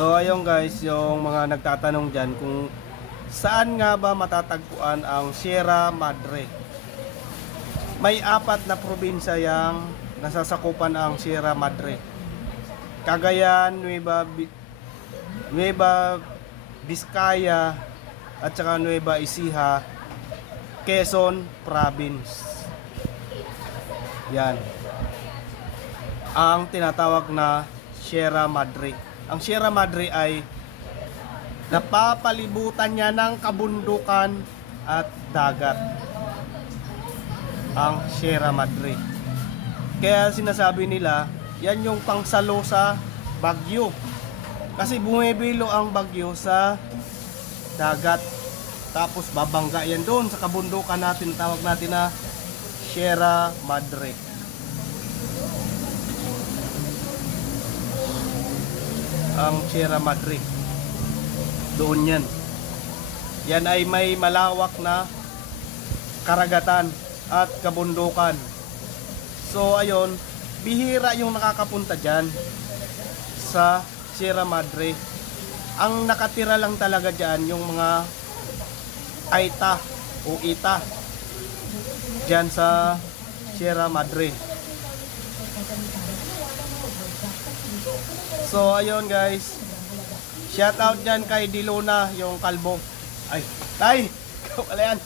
So ayun guys, yung mga nagtatanong dyan kung saan nga ba matatagpuan ang Sierra Madre. May 4 na probinsya yang nasasakupan ang Sierra Madre. Cagayan, Nueva Vizcaya at saka Nueva Ecija, Quezon Province. Yan ang tinatawag na Sierra Madre. Ang Sierra Madre ay napapalibutan niya ng kabundukan at dagat. Ang Sierra Madre. Kaya sinasabi nila, yan yung pangsalo sa bagyo. Kasi bumibilo ang bagyo sa dagat. Tapos babangga yan doon sa kabundukan natin, tawag natin na Sierra Madre. Ang Sierra Madre, doon yan. Yan ay may malawak na karagatan at kabundukan. So ayun, bihira yung nakakapunta dyan sa Sierra Madre. Ang nakatira lang talaga dyan yung mga Aita o Ita dyan sa Sierra Madre. So ayun guys, shout out dyan kay Dilona, yung kalbo. Ay, tay! Ikaw pala yan.